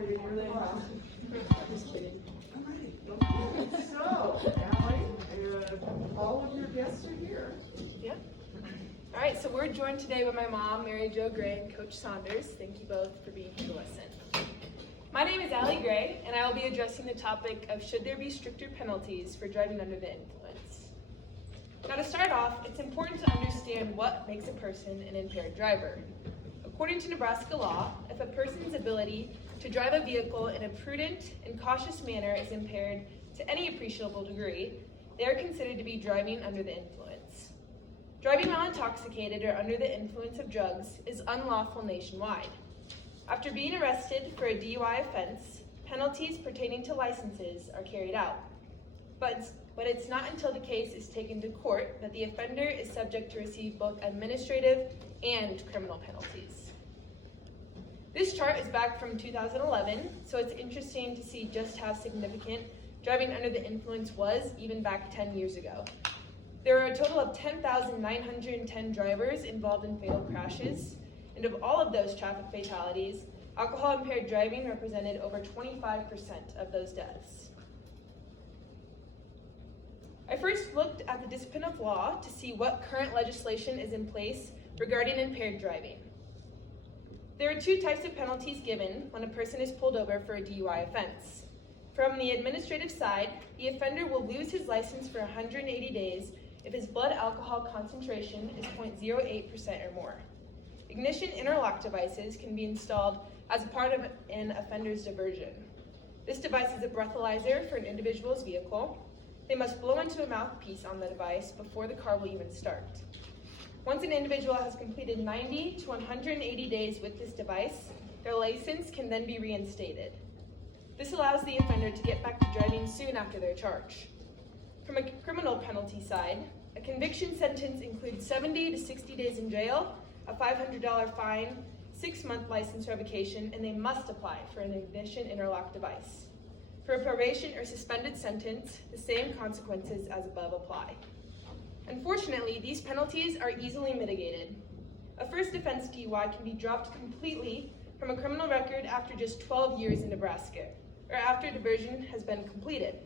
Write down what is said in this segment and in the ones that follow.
for you. You're really well. Just kidding. All right. So, Allie, all of your guests are here. Yeah. All right, so we're joined today by my mom, Mary Jo Gray, and Coach Saunders. Thank you both for being here to listen. My name is Allie Gray, and I will be addressing the topic of should there be stricter penalties for driving under the influence. Now to start off, it's important to understand what makes a person an impaired driver. According to Nebraska law, if a person's ability to drive a vehicle in a prudent and cautious manner is impaired to any appreciable degree, they are considered to be driving under the influence. Driving while intoxicated or under the influence of drugs is unlawful nationwide. After being arrested for a DUI offense, penalties pertaining to licenses are carried out. But it's not until the case is taken to court that the offender is subject to receive both administrative and criminal penalties. This chart is back from 2011, so it's interesting to see just how significant driving under the influence was even back 10 years ago. There are a total of 10,910 drivers involved in fatal crashes, and of all of those traffic fatalities, alcohol-impaired driving represented over 25% of those deaths. I first looked at the discipline of law to see what current legislation is in place regarding impaired driving. There are two types of penalties given when a person is pulled over for a DUI offense. From the administrative side, the offender will lose his license for 180 days if his blood alcohol concentration is 0.08% or more. Ignition interlock devices can be installed as part of an offender's diversion. This device is a breathalyzer for an individual's vehicle. They must blow into a mouthpiece on the device before the car will even start. Once an individual has completed 90 to 180 days with this device, their license can then be reinstated. This allows the offender to get back to driving soon after their charge. From a criminal penalty side, a conviction sentence includes 70 to 60 days in jail, a $500 fine, 6-month license revocation, and they must apply for an ignition interlock device. For a probation or suspended sentence, the same consequences as above apply. Unfortunately, these penalties are easily mitigated. A first offense DUI can be dropped completely from a criminal record after just 12 years in Nebraska, or after diversion has been completed.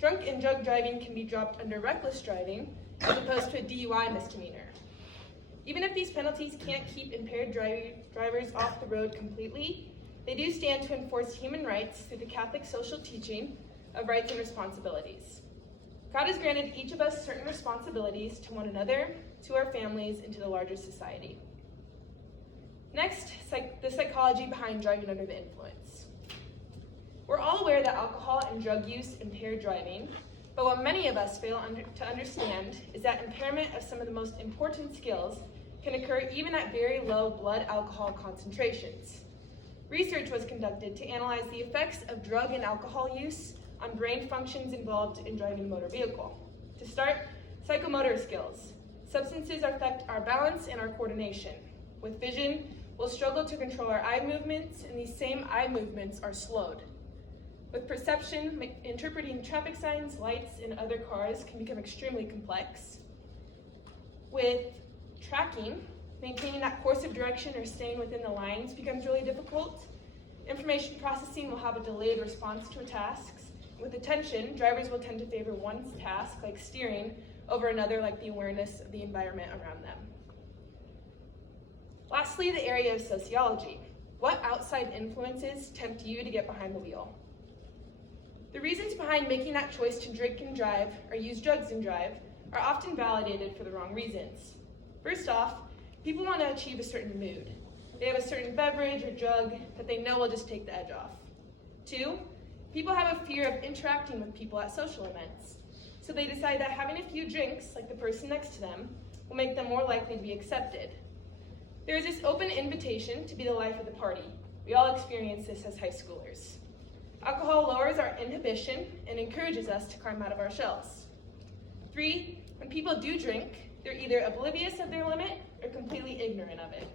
Drunk and drug driving can be dropped under reckless driving as opposed to a DUI misdemeanor. Even if these penalties can't keep impaired drivers off the road completely, they do stand to enforce human rights through the Catholic social teaching of rights and responsibilities. God has granted each of us certain responsibilities to one another, to our families, and to the larger society. Next, the psychology behind driving under the influence. We're all aware that alcohol and drug use impair driving, but what many of us fail to understand is that impairment of some of the most important skills can occur even at very low blood alcohol concentrations. Research was conducted to analyze the effects of drug and alcohol use on brain functions involved in driving a motor vehicle. To start, psychomotor skills. Substances affect our balance and our coordination. With vision, we'll struggle to control our eye movements, and these same eye movements are slowed. With perception, interpreting traffic signs, lights, and other cars can become extremely complex. With tracking, maintaining that course of direction or staying within the lines becomes really difficult. Information processing will have a delayed response to tasks. With attention, drivers will tend to favor one task, like steering, over another, like the awareness of the environment around them. Lastly, the area of sociology. What outside influences tempt you to get behind the wheel? The reasons behind making that choice to drink and drive or use drugs and drive are often validated for the wrong reasons. First off, people want to achieve a certain mood. They have a certain beverage or drug that they know will just take the edge off. 2, people have a fear of interacting with people at social events. So they decide that having a few drinks, like the person next to them, will make them more likely to be accepted. There is this open invitation to be the life of the party. We all experience this as high schoolers. Alcohol lowers our inhibition and encourages us to climb out of our shells. 3, when people do drink, they're either oblivious of their limit or completely ignorant of it.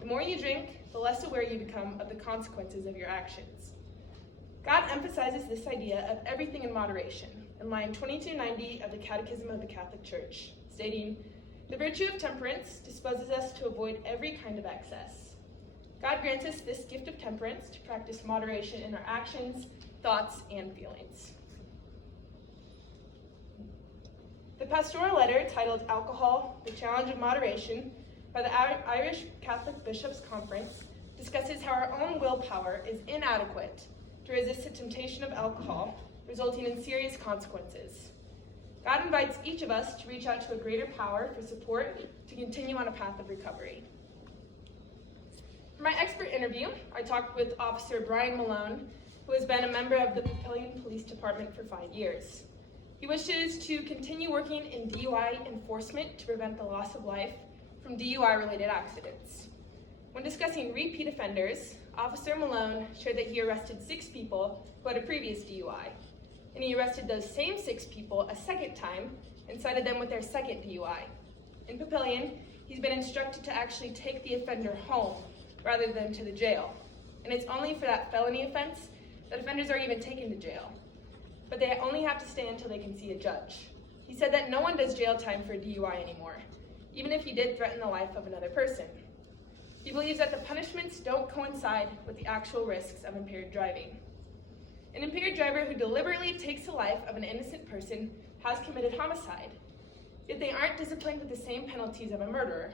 The more you drink, the less aware you become of the consequences of your actions. God emphasizes this idea of everything in moderation in line 2290 of the Catechism of the Catholic Church, stating, "The virtue of temperance disposes us to avoid every kind of excess. God grants us this gift of temperance to practice moderation in our actions, thoughts, and feelings. The pastoral letter titled Alcohol, the Challenge of Moderation by the Irish Catholic Bishops' Conference discusses how our own willpower is inadequate to resist the temptation of alcohol, resulting in serious consequences. God invites each of us to reach out to a greater power for support to continue on a path of recovery. For my expert interview, I talked with Officer Brian Malone, who has been a member of the Papillion Police Department for 5 years. He wishes to continue working in DUI enforcement to prevent the loss of life from DUI-related accidents. When discussing repeat offenders, Officer Malone shared that he arrested 6 people who had a previous DUI, and he arrested those same 6 people a second time and cited them with their second DUI. In Papillion, he's been instructed to actually take the offender home rather than to the jail, and it's only for that felony offense that offenders are even taken to jail. But they only have to stay until they can see a judge. He said that no one does jail time for a DUI anymore, even if you did threaten the life of another person. He believes that the punishments don't coincide with the actual risks of impaired driving. An impaired driver who deliberately takes the life of an innocent person has committed homicide, yet they aren't disciplined with the same penalties of a murderer.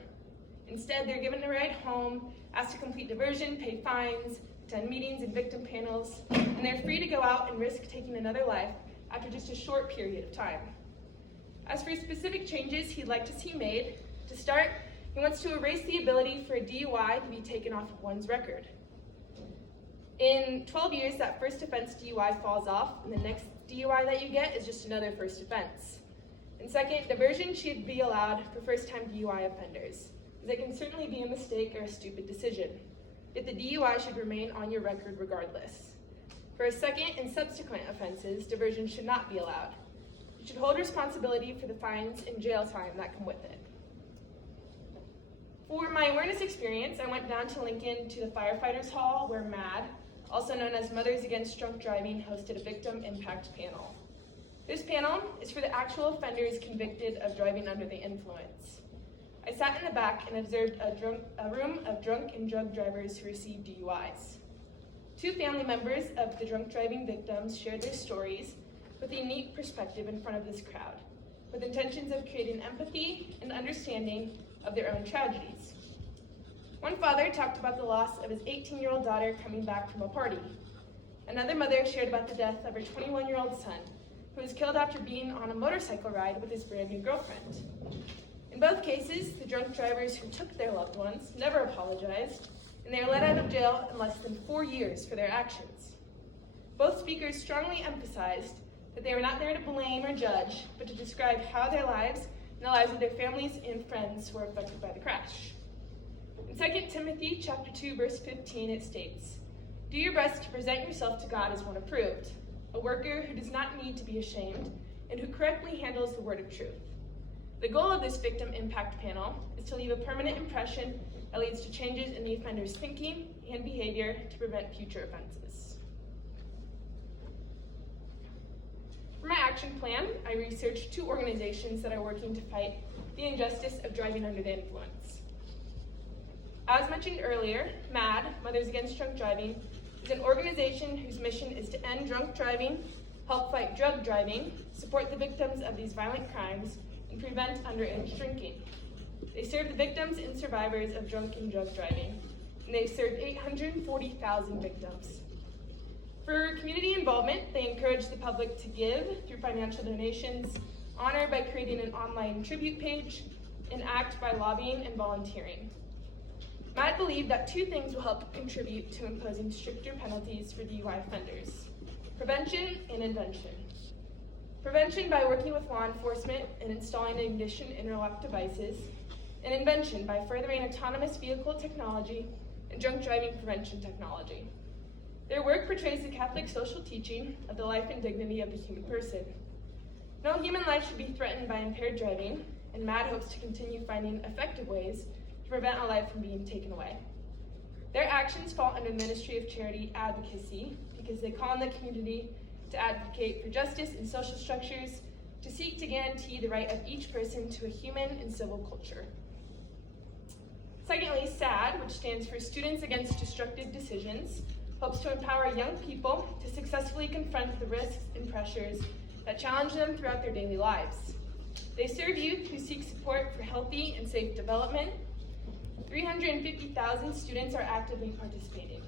Instead, they're given a ride home, asked to complete diversion, pay fines, attend meetings and victim panels, and they're free to go out and risk taking another life after just a short period of time. As for specific changes he'd like to see made, to start, he wants to erase the ability for a DUI to be taken off of one's record. In 12 years, that first offense DUI falls off, and the next DUI that you get is just another first offense. And second, diversion should be allowed for first-time DUI offenders, as it can certainly be a mistake or a stupid decision. Yet the DUI should remain on your record regardless. For second and subsequent offenses, diversion should not be allowed. You should hold responsibility for the fines and jail time that come with it. For my awareness experience, I went down to Lincoln to the Firefighters Hall where MAD, also known as Mothers Against Drunk Driving, hosted a victim impact panel. This panel is for the actual offenders convicted of driving under the influence. I sat in the back and observed a room of drunk and drug drivers who received DUIs. 2 family members of the drunk driving victims shared their stories with a unique perspective in front of this crowd, with intentions of creating empathy and understanding of their own tragedies. One father talked about the loss of his 18-year-old daughter coming back from a party. Another mother shared about the death of her 21-year-old son, who was killed after being on a motorcycle ride with his brand new girlfriend. In both cases, the drunk drivers who took their loved ones never apologized, and they were let out of jail in less than 4 years for their actions. Both speakers strongly emphasized that they were not there to blame or judge, but to describe how their lives and the lives of their families and friends were affected by the crash. In 2 Timothy chapter 2, verse 15, it states, "Do your best to present yourself to God as one approved, a worker who does not need to be ashamed, and who correctly handles the word of truth." The goal of this victim impact panel is to leave a permanent impression that leads to changes in the offender's thinking and behavior to prevent future offenses. For my action plan, I researched 2 organizations that are working to fight the injustice of driving under the influence. As mentioned earlier, MAD, Mothers Against Drunk Driving, is an organization whose mission is to end drunk driving, help fight drug driving, support the victims of these violent crimes, and prevent underage drinking. They serve the victims and survivors of drunk and drug driving, and they've served 840,000 victims. For community involvement, they encourage the public to give through financial donations, honor by creating an online tribute page, and act by lobbying and volunteering. MAD believed that 2 things will help contribute to imposing stricter penalties for DUI offenders: prevention and invention. Prevention by working with law enforcement and installing ignition interlock devices, and invention by furthering autonomous vehicle technology and drunk driving prevention technology. Their work portrays the Catholic social teaching of the life and dignity of the human person. No human life should be threatened by impaired driving, and MAD hopes to continue finding effective ways to prevent a life from being taken away. Their actions fall under the Ministry of Charity Advocacy because they call on the community to advocate for justice in social structures, to seek to guarantee the right of each person to a human and civil culture. Secondly, SAD, which stands for Students Against Destructive Decisions, helps to empower young people to successfully confront the risks and pressures that challenge them throughout their daily lives. They serve youth who seek support for healthy and safe development. 350,000 students are actively participating.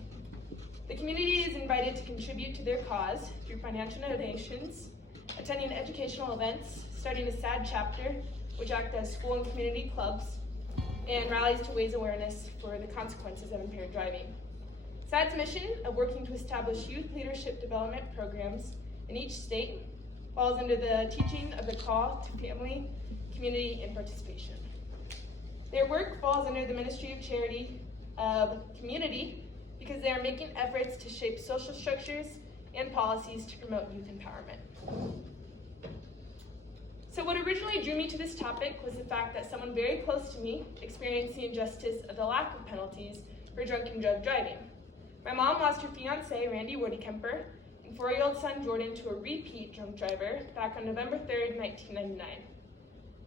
The community is invited to contribute to their cause through financial donations, attending educational events, starting a SAD chapter, which act as school and community clubs, and rallies to raise awareness for the consequences of impaired driving. SAD's mission of working to establish youth leadership development programs in each state falls under the teaching of the call to family, community, and participation. Their work falls under the Ministry of Charity of Community because they are making efforts to shape social structures and policies to promote youth empowerment. So what originally drew me to this topic was the fact that someone very close to me experienced the injustice of the lack of penalties for drunk and drug driving. My mom lost her fiancé, Randy Wardikemper, and 4-year-old son, Jordan, to a repeat drunk driver back on November 3rd, 1999.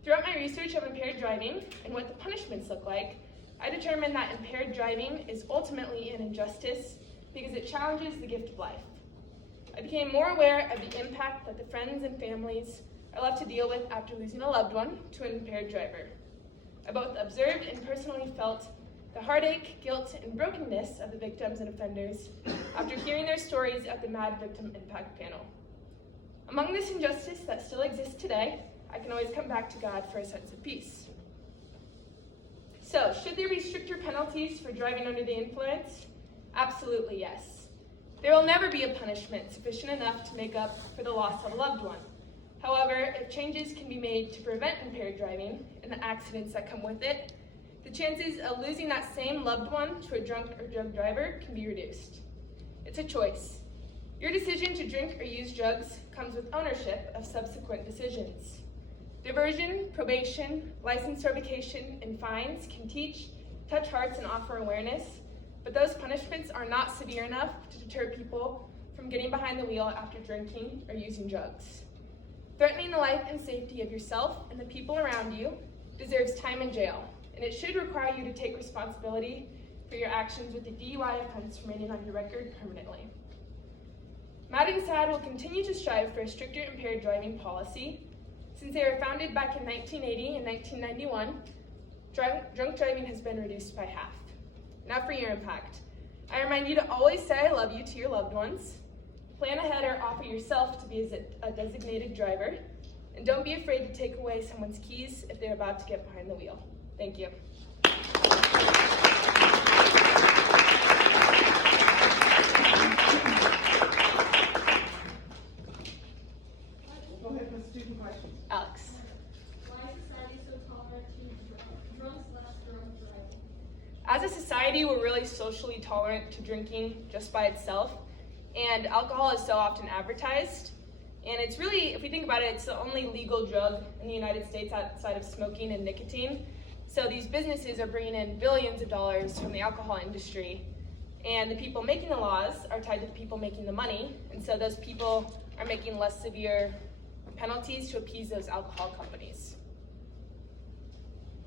Throughout my research of impaired driving and what the punishments look like, I determined that impaired driving is ultimately an injustice because it challenges the gift of life. I became more aware of the impact that the friends and families are left to deal with after losing a loved one to an impaired driver. I both observed and personally felt the heartache, guilt, and brokenness of the victims and offenders after hearing their stories at the MAD Victim Impact Panel. Among this injustice that still exists today, I can always come back to God for a sense of peace. So, should there be stricter penalties for driving under the influence? Absolutely yes. There will never be a punishment sufficient enough to make up for the loss of a loved one. However, if changes can be made to prevent impaired driving and the accidents that come with it, the chances of losing that same loved one to a drunk or drug driver can be reduced. It's a choice. Your decision to drink or use drugs comes with ownership of subsequent decisions. Diversion, probation, license revocation, and fines can teach, touch hearts, and offer awareness, but those punishments are not severe enough to deter people from getting behind the wheel after drinking or using drugs. Threatening the life and safety of yourself and the people around you deserves time in jail, and it should require you to take responsibility for your actions with the DUI offense remaining on your record permanently. MAD and SAD will continue to strive for a stricter impaired driving policy. Since they were founded back in 1980 and 1991, drunk driving has been reduced by half. Now for your impact. I remind you to always say I love you to your loved ones. Plan ahead or offer yourself to be a designated driver. And don't be afraid to take away someone's keys if they're about to get behind the wheel. Thank you. Go ahead with student questions. Alex. Why is society so tolerant to drunk driving? As a society, we're really socially tolerant to drinking just by itself, and alcohol is so often advertised. And it's really, if we think about it, it's the only legal drug in the United States outside of smoking and nicotine. So these businesses are bringing in billions of dollars from the alcohol industry, and the people making the laws are tied to the people making the money, and so those people are making less severe penalties to appease those alcohol companies.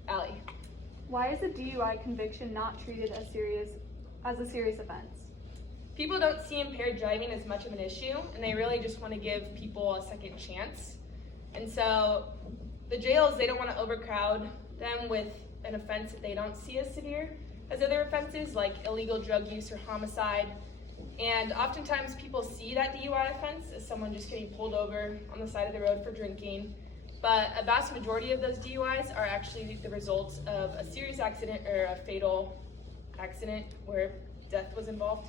Allie. Why is a DUI conviction not treated as a serious offense? People don't see impaired driving as much of an issue, and they really just want to give people a second chance. And so the jails, they don't want to overcrowd them with an offense that they don't see as severe as other offenses, like illegal drug use or homicide. And oftentimes people see that DUI offense as someone just getting pulled over on the side of the road for drinking. But a vast majority of those DUIs are actually the results of a serious accident or a fatal accident where death was involved.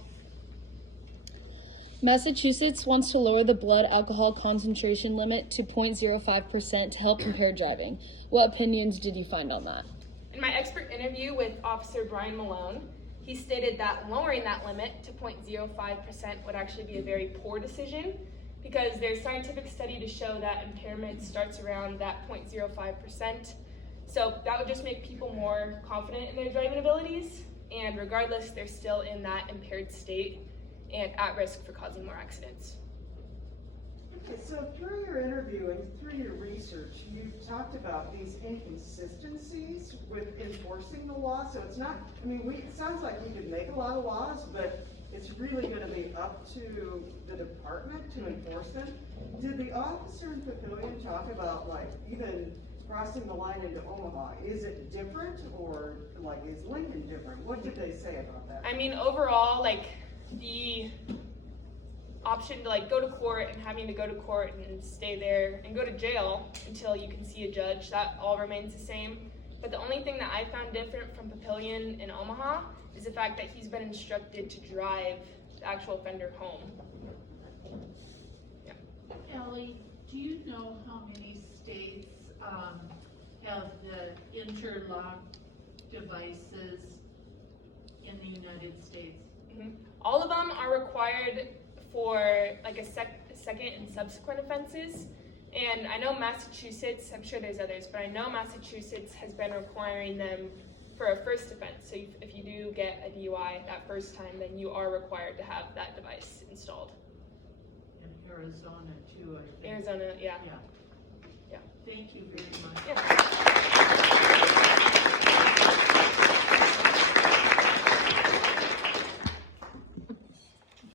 Massachusetts wants to lower the blood alcohol concentration limit to 0.05% to help impaired driving. What opinions did you find on that? In my expert interview with Officer Brian Malone, he stated that lowering that limit to 0.05% would actually be a very poor decision because there's scientific study to show that impairment starts around that 0.05%. So that would just make people more confident in their driving abilities, and regardless, they're still in that impaired state and at risk for causing more accidents. Okay, so through your interview and through your research, you talked about these inconsistencies with enforcing the law. So it's not, I mean, it sounds like we could make a lot of laws, but it's really gonna be up to the department to enforce them. Did the officer in Papillion talk about like even crossing the line into Omaha? Is it different, or like is Lincoln different? What did they say about that? I mean, overall, like the option to like go to court and having to go to court and stay there and go to jail until you can see a judge, that all remains the same. But the only thing that I found different from Papillion in Omaha is the fact that he's been instructed to drive the actual offender home. Yeah. Ellie, do you know how many states have the interlocked devices in the United States? Mhm. All of them are required for like a second and subsequent offenses. And I know Massachusetts, I'm sure there's others, but I know Massachusetts has been requiring them for a first offense. So if you do get a DUI that first time, then you are required to have that device installed. In Arizona too, I think. Arizona, yeah. Yeah. Yeah. Thank you very much. Yeah.